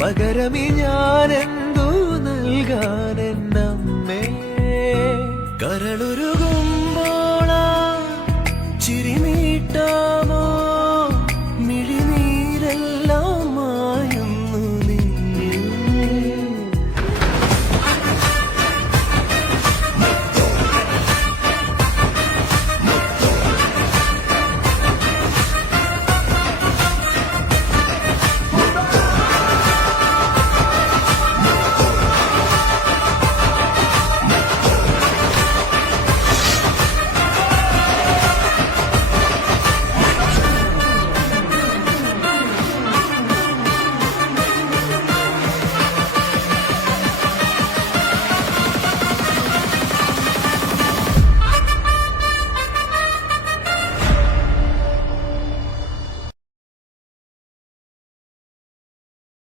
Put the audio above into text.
പകരമി ഞാൻ എന്തു നൽകാനെന്നമ്മേ? കരളുരുകുമ്പോളാ ചിരിമീട്ടാ